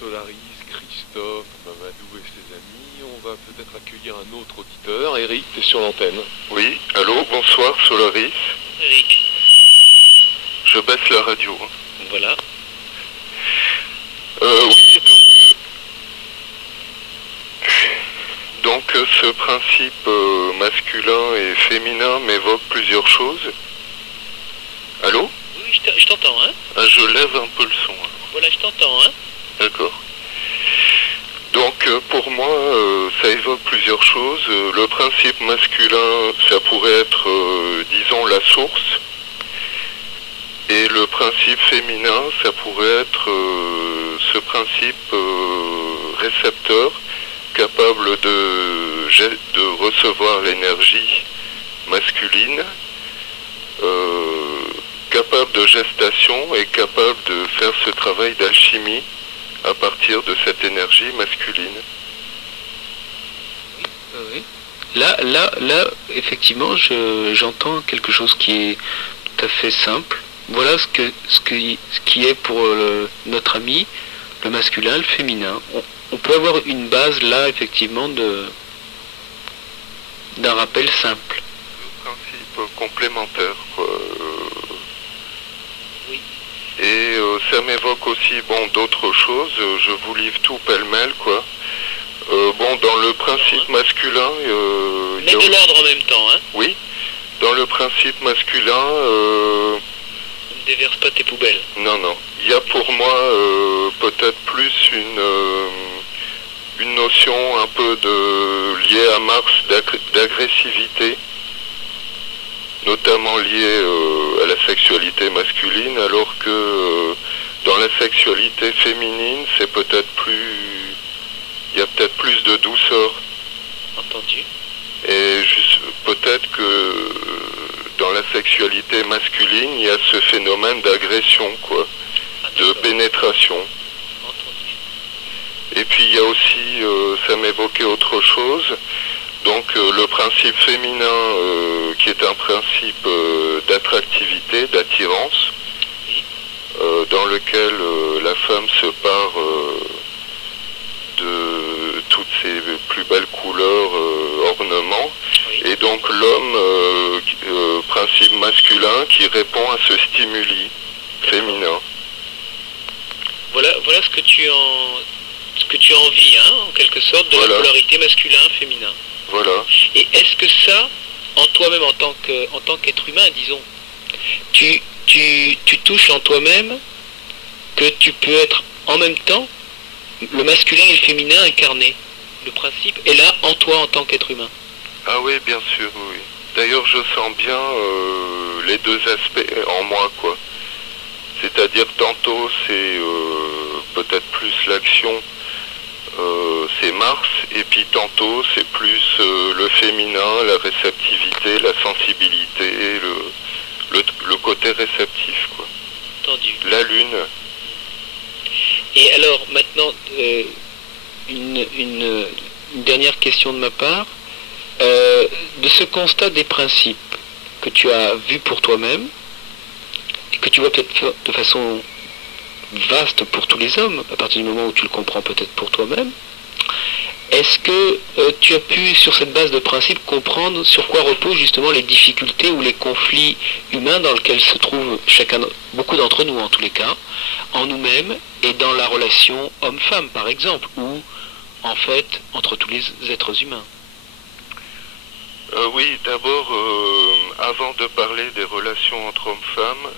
Solaris, Christophe, Mamadou et ses amis. On va peut-être accueillir un autre auditeur. Eric, t'es sur l'antenne. Oui, allô, bonsoir Solaris. Eric. Je baisse la radio. Voilà. Oui, donc ce principe masculin et féminin m'évoque plusieurs choses. Allô? Oui, je t'entends, hein. Ah, je lève un peu le son. Alors. Voilà, je t'entends, hein. D'accord. Donc pour moi, ça évoque plusieurs choses. Le principe masculin, ça pourrait être, disons, la source. Et le principe féminin, ça pourrait être ce principe récepteur capable de recevoir l'énergie masculine, capable de gestation et capable de faire ce travail d'alchimie à partir de cette énergie masculine. Oui. Là, effectivement, j'entends quelque chose qui est tout à fait simple. Voilà ce qui est pour notre ami, le masculin, le féminin. On peut avoir une base là, effectivement, d'un rappel simple. Le principe complémentaire, quoi. Oui. Et ça m'évoque aussi, d'autres choses. Je vous livre tout pêle-mêle, quoi. Dans le principe masculin... Mets de l'ordre en même temps, hein. Oui. Dans le principe masculin... Ne déverse pas tes poubelles. Non. Il y a pour moi peut-être plus une notion un peu liée à Mars d'agressivité, notamment liée à la sexualité masculine, alors que dans la sexualité féminine, c'est peut-être il y a peut-être plus de douceur. Entendu. Et peut-être que dans la sexualité masculine, il y a ce phénomène d'agression, quoi, de pénétration. Entendu. Et puis il y a aussi, ça m'évoquait autre chose, donc le principe féminin qui est un principe d'attractivité, d'attirance, dans lequel la femme se part de toutes ses plus belles couleurs, ornements, Oui. et donc l'homme, principe masculin, qui répond à ce stimuli féminin. Voilà ce que tu as envie, hein, en quelque sorte, de Voilà. la polarité masculin-féminin. Voilà. Et est-ce que ça, en toi-même, en tant qu'être humain, disons, tu touches en toi-même que tu peux être en même temps le masculin et le féminin incarnés. Le principe est là en toi en tant qu'être humain. Ah oui, bien sûr, oui. D'ailleurs, je sens bien les deux aspects en moi, quoi. C'est-à-dire, tantôt, c'est peut-être plus l'action, c'est Mars, et puis tantôt, c'est plus le féminin, la réceptivité, la sensibilité, le côté réceptif, quoi. Entendu. La Lune. Et alors, maintenant, une dernière question de ma part. De ce constat des principes que tu as vu pour toi-même, et que tu vois peut-être de façon vaste pour tous les hommes, à partir du moment où tu le comprends peut-être pour toi-même, est-ce que tu as pu, sur cette base de principes, comprendre sur quoi reposent justement les difficultés ou les conflits humains dans lesquels se trouvent beaucoup d'entre nous en tous les cas, en nous-mêmes et dans la relation homme-femme par exemple, ou en fait entre tous les êtres humains? Oui, d'abord, avant de parler des relations entre hommes-femmes,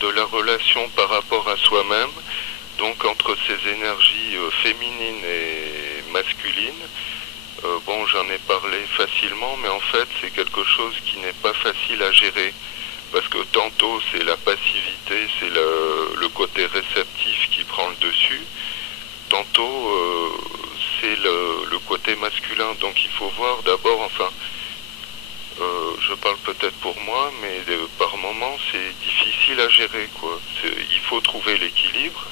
de la relation par rapport à soi-même, donc entre ces énergies féminines et masculines, j'en ai parlé facilement, mais en fait, c'est quelque chose qui n'est pas facile à gérer, parce que tantôt, c'est la passivité, c'est le côté réceptif qui prend le dessus, tantôt, c'est le côté masculin, donc il faut voir d'abord, je parle peut-être pour moi, mais par moments c'est difficile à gérer, quoi. Il faut trouver l'équilibre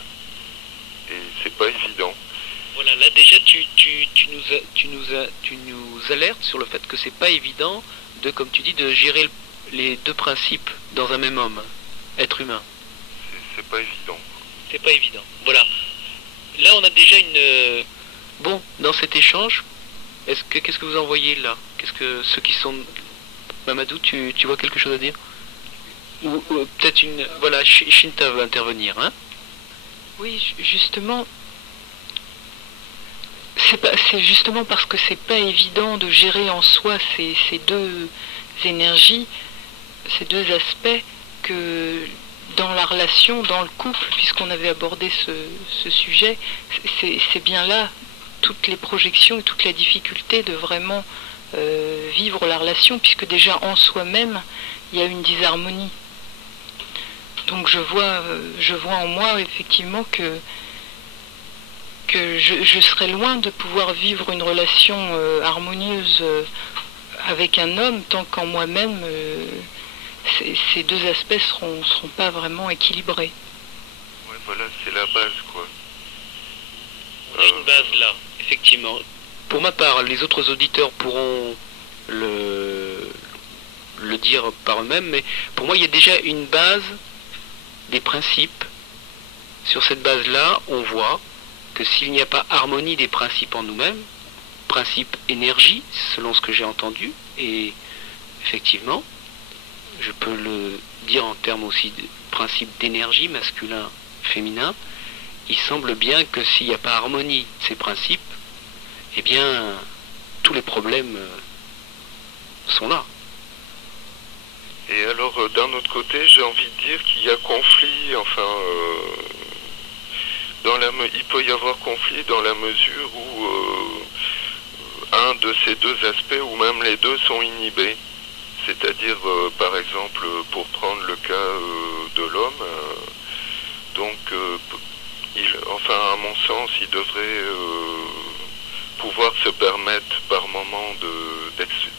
et c'est pas évident. Voilà, là déjà tu nous alertes sur le fait que c'est pas évident comme tu dis, de gérer les deux principes dans un même homme, être humain. C'est pas évident. C'est pas évident. Voilà. là, on a déjà une... Bon, dans cet échange, qu'est-ce que vous en voyez là? Qu'est-ce que ceux qui sont... Mamadou, tu vois quelque chose à dire? Ou peut-être une... Voilà, Shinta veut intervenir, hein? Oui, justement, c'est justement parce que c'est pas évident de gérer en soi ces deux énergies, ces deux aspects, que dans la relation, dans le couple, puisqu'on avait abordé ce sujet, c'est bien là toutes les projections et toute la difficulté de vraiment vivre la relation, puisque déjà en soi-même, il y a une disharmonie. Donc je vois en moi effectivement que je serais loin de pouvoir vivre une relation harmonieuse avec un homme tant qu'en moi-même ces deux aspects seront pas vraiment équilibrés. Ouais, voilà, c'est la base, quoi. On a une base là, effectivement. Pour ma part, les autres auditeurs pourront le dire par eux-mêmes, mais pour moi, il y a déjà une base, des principes. Sur cette base-là, on voit que s'il n'y a pas harmonie des principes en nous-mêmes, principe énergie, selon ce que j'ai entendu, et effectivement, je peux le dire en termes aussi de principe d'énergie masculin, féminin, il semble bien que s'il n'y a pas harmonie de ces principes, eh bien, tous les problèmes sont là. Et alors, d'un autre côté, j'ai envie de dire qu'il y a conflit, enfin, il peut y avoir conflit dans la mesure où un de ces deux aspects, ou même les deux, sont inhibés. C'est-à-dire, par exemple, pour prendre le cas de l'homme, donc, enfin, à mon sens, il devrait pouvoir se permettre par moment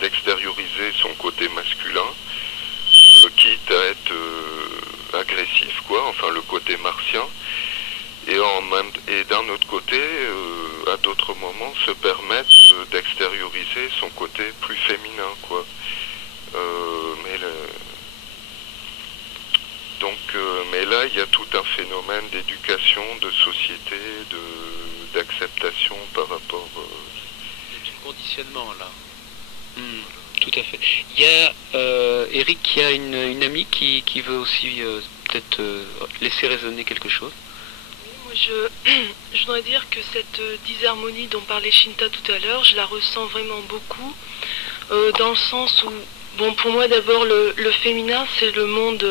d'extérioriser son côté masculin, quitte à être agressif, quoi, enfin le côté martien, et d'un autre côté, à d'autres moments, se permettre d'extérioriser son côté plus féminin, quoi. Mais là, il y a tout un phénomène d'éducation, de société, d'acceptation par rapport... C'est un conditionnement, là. Tout à fait. Il y a Eric, qui a une amie qui veut aussi peut-être laisser résonner quelque chose. Moi, je voudrais dire que cette disharmonie dont parlait Shinta tout à l'heure, je la ressens vraiment beaucoup, dans le sens où, bon, pour moi d'abord le féminin, c'est le monde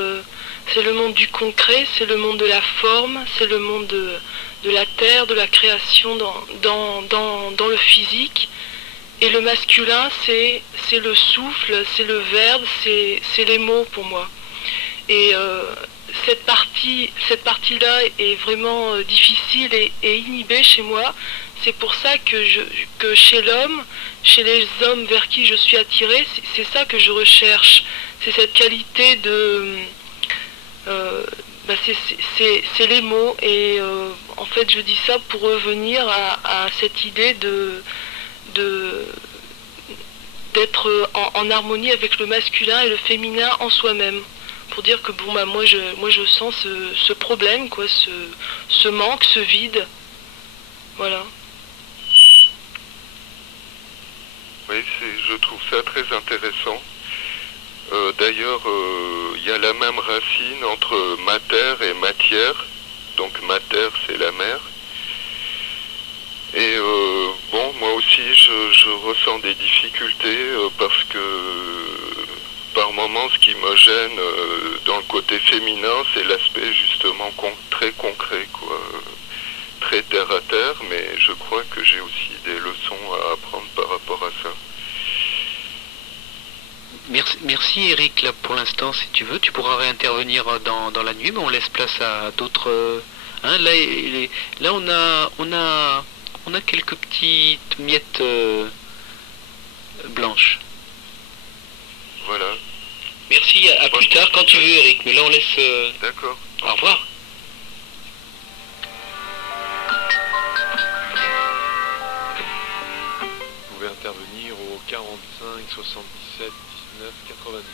du concret, c'est le monde de la forme, c'est le monde de la terre, de la création dans le physique. Et le masculin, c'est le souffle, c'est le verbe, c'est les mots pour moi. Et cette partie-là est vraiment difficile et inhibée chez moi. C'est pour ça que chez l'homme, chez les hommes vers qui je suis attirée, c'est ça que je recherche. C'est cette qualité de... c'est les mots. Et en fait, je dis ça pour revenir à cette idée d'être en harmonie avec le masculin et le féminin en soi-même, pour dire que bon, bah, moi je sens ce problème, quoi, ce manque, ce vide, voilà. Oui, je trouve ça très intéressant. D'ailleurs, il y a la même racine entre mater et matière, donc mater c'est la mère. Et bon, moi aussi, je ressens des difficultés parce que par moments, ce qui me gêne dans le côté féminin, c'est l'aspect justement très concret, quoi, très terre à terre. Mais je crois que j'ai aussi des leçons à apprendre par rapport à ça. Merci Eric, là pour l'instant, si tu veux, tu pourras réintervenir dans la nuit, mais on laisse place à d'autres. Hein, là, on a quelques petites miettes blanches. Voilà. Merci, à plus tard quand tu veux Eric, mais là on laisse... D'accord. Au revoir. Vous pouvez intervenir au 45 77 19 99.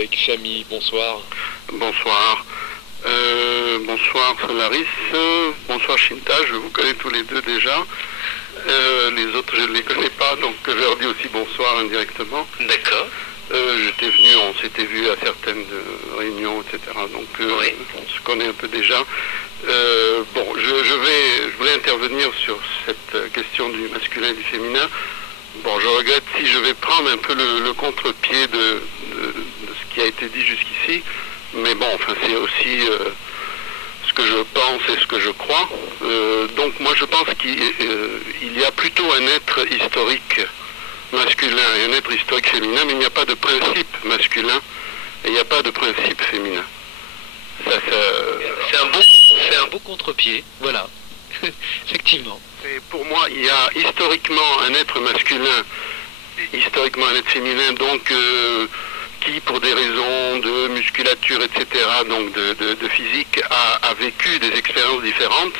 avec Samy. Bonsoir. Bonsoir. Bonsoir Solaris, bonsoir Shinta, je vous connais tous les deux déjà. Les autres je ne les connais pas, donc je leur dis aussi bonsoir indirectement. D'accord. J'étais venu, on s'était vu à certaines réunions, etc. Donc Oui. on se connaît un peu déjà. Je voulais intervenir sur cette question du masculin et du féminin. Bon, je regrette si je vais prendre un peu le contre-pied de ce qui a été dit jusqu'ici. Mais bon, enfin, c'est aussi ce que je pense et ce que je crois. Donc moi je pense qu'il y a plutôt un être historique masculin et un être historique féminin, mais il n'y a pas de principe masculin et il n'y a pas de principe féminin. C'est un beau contre-pied, voilà. Effectivement. Et pour moi, il y a historiquement un être masculin, historiquement un être féminin, donc qui, pour des raisons de musculature, etc., donc de physique, a vécu des expériences différentes.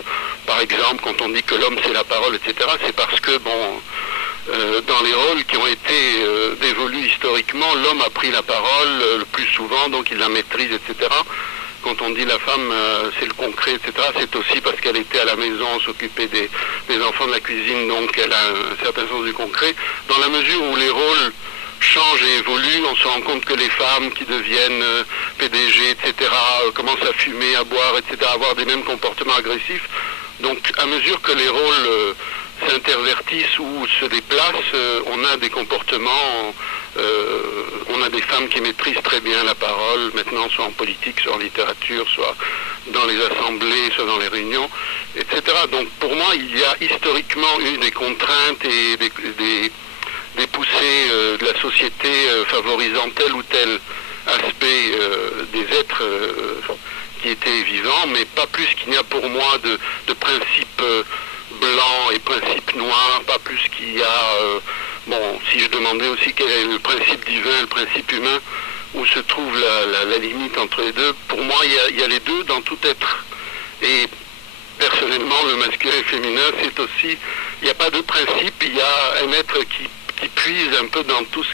Par exemple, quand on dit que l'homme c'est la parole, etc., c'est parce que, dans les rôles qui ont été dévolus historiquement, l'homme a pris la parole le plus souvent, donc il la maîtrise, etc. Quand on dit la femme c'est le concret, etc., c'est aussi parce qu'elle était à la maison, s'occuper des enfants de la cuisine, donc elle a un certain sens du concret. Dans la mesure où les rôles changent et évoluent, on se rend compte que les femmes qui deviennent PDG, etc., commencent à fumer, à boire, etc., à avoir des mêmes comportements agressifs. Donc à mesure que les rôles s'intervertissent ou se déplacent, on a des comportements, on a des femmes qui maîtrisent très bien la parole, maintenant soit en politique, soit en littérature, soit dans les assemblées, soit dans les réunions, etc. Donc pour moi, il y a historiquement eu des contraintes et des poussées de la société favorisant tel ou tel aspect des êtres qui étaient vivants, mais pas plus qu'il n'y a pour moi de principes blancs et principes noirs, pas plus qu'il y a, si je demandais aussi quel est le principe divin, le principe humain, où se trouve la limite entre les deux, pour moi il y a les deux dans tout être. Et personnellement, le masculin et le féminin, c'est aussi, il n'y a pas de principe, il y a un être qui puise un peu dans tout ce